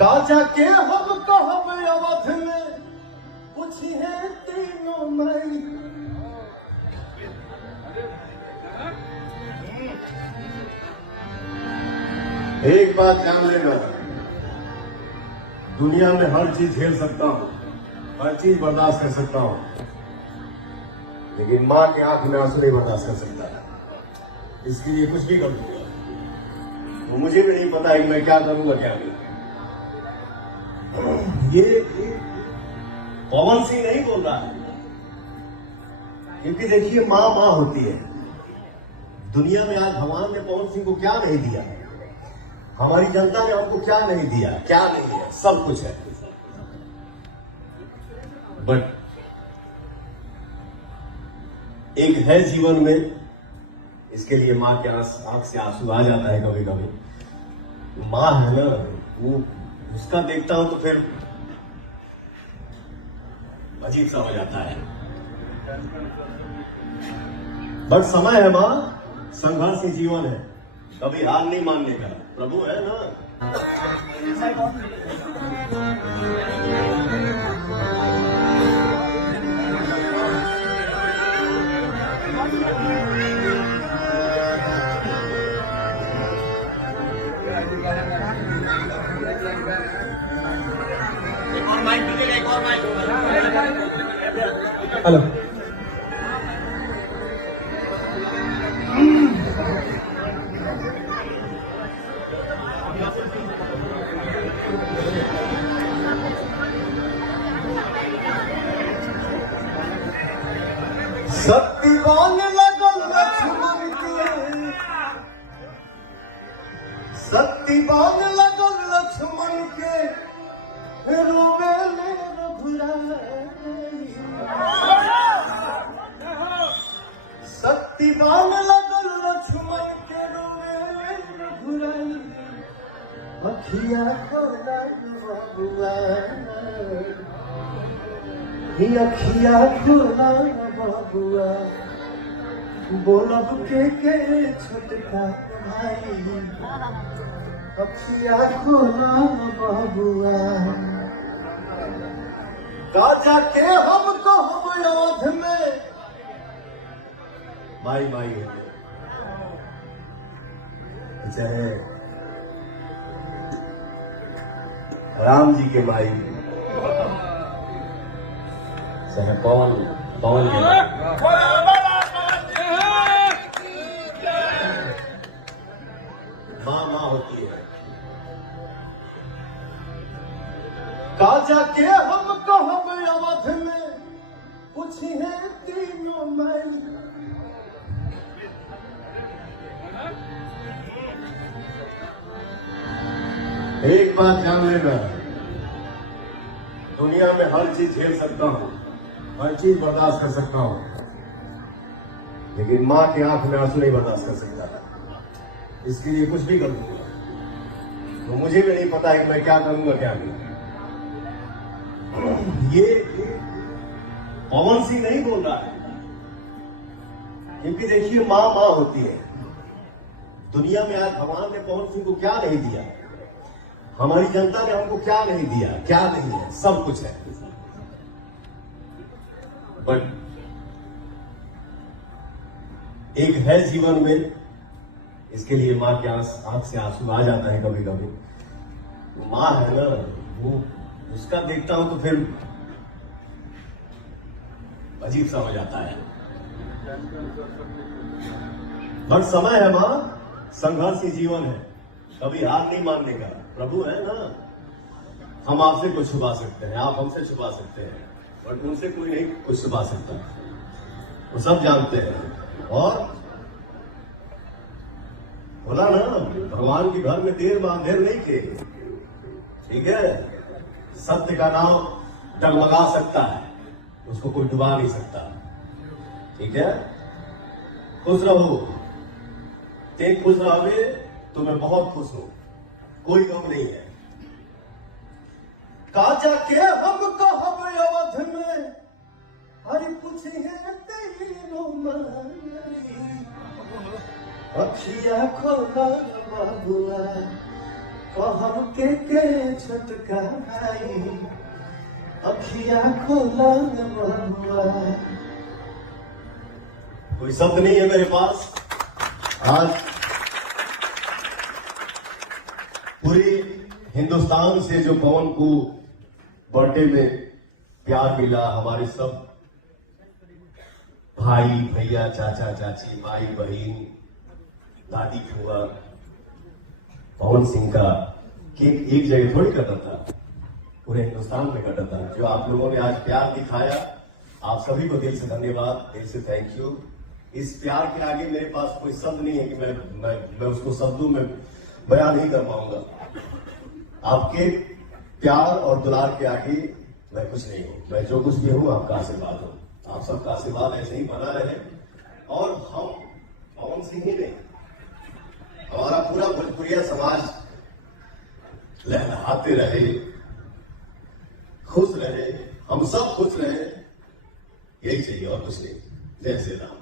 काजा के हम कहब अवध में पूछिए तीनों मई। एक बात जान लेना, दुनिया में हर चीज झेल सकता हूं, हर चीज बर्दाश्त कर सकता हूं, लेकिन मां के आंख में आंसू नहीं बर्दाश्त कर सकता। इसके लिए कुछ भी कर दूंगा। वो मुझे भी नहीं पता है कि मैं क्या करूंगा क्या नहीं। ये पवन सिंह नहीं बोल रहा है, क्योंकि देखिए मां मां होती है। दुनिया में आज भगवान ने पवन सिंह को क्या नहीं दिया, हमारी जनता ने हमको क्या नहीं दिया, क्या नहीं है, सब कुछ है। बट एक है जीवन में, इसके लिए मां के आंख से आंसू आ जाता है कभी कभी। मां है ना, वो उसका देखता हूं तो फिर अजीब सा हो जाता है। बट समय है मां, संघर्ष ही जीवन है, कभी हार नहीं मानने का। प्रभु है ना। एक और माइक दीजिए, एक और माइक। हेलो, सत्यवान लगल लक्ष्मण के, सत्यवान लगल लक्ष्मण के, रोवेले रघुराई। सत्यवान लगल लक्ष्मण के, रोवेले रघुराई। अखिया खोला बबुआ, अखिया खोला बबुआ, बोलब के छोटका भाई। अखिया खोला बबुआ, काजा के हम कहब अवध में माई माई होते, चाहे राम जी के माई, चाहे पवन के माई। मां मां होती है। काजा के हम कहब अवध में पूछिए तीनों मई। एक बात जान लेना, दुनिया में हर चीज झेल सकता हूं, हर चीज बर्दाश्त कर सकता हूं, लेकिन मां के आंख में आंसू नहीं बर्दाश्त कर सकता। इसके लिए कुछ भी कर दूंगा। तो मुझे भी नहीं पता है कि मैं क्या करूंगा क्या नहीं। ये पवन सिंह नहीं बोल रहा है, क्योंकि देखिए मां मां होती है। दुनिया में आज भगवान ने पवन सिंह को क्या नहीं दिया, हमारी जनता ने हमको क्या नहीं दिया, क्या नहीं है, सब कुछ है। बट एक है जीवन में, इसके लिए मां के आंख से आंसू आ जाता है कभी कभी। मां है ना, वो उसका देखता हूं तो फिर अजीब सा हो जाता है। बट समय है मां, संघर्ष ही जीवन है, कभी हार नहीं मानने का। प्रभु है ना। हम आपसे कुछ छुपा सकते हैं, आप हमसे छुपा सकते हैं, बट उनसे कोई नहीं कुछ छुपा सकता, वो सब जानते हैं। और बोला ना, भगवान के घर में देर में अंधेर नहीं थे, ठीक है। सत्य का नाम डगमगा सकता है, उसको कोई डुबा नहीं सकता, ठीक है। खुश रहो, ते खुश रहोगे तो मैं बहुत खुश हूं, कोई गम नहीं है। काजा के हम कहब अवध में, हरि पूछिए तीनों मई। अखिया खोला बबुआ, हम के छोटका भाई अखिया खोला बबुआ। कोई शब्द नहीं है मेरे पास। आज पूरी हिंदुस्तान से जो पवन को बर्थडे में प्यार मिला, हमारे सब भाई भैया चाचा चाची माई बहन दादी फुआ, पवन सिंह का केक एक जगह थोड़ी कटा था, पूरे हिंदुस्तान में कटा था। जो आप लोगों ने आज प्यार दिखाया, आप सभी को दिल से धन्यवाद, दिल से थैंक यू। इस प्यार के आगे मेरे पास कोई शब्द नहीं है कि मैं उसको शब्दों में बयान नहीं कर पाऊंगा। आपके प्यार और दुलार के आगे मैं कुछ नहीं हूं। मैं जो कुछ भी हूं आपका आशीर्वाद हूं। आप सबका आशीर्वाद ऐसे ही बना रहे और हम पवन सिंह ही नहीं, हमारा पूरा भोजपुरिया समाज लहलहाते रहे, खुश रहे, हम सब खुश रहे, यही चाहिए और कुछ नहीं। जय श्री राम।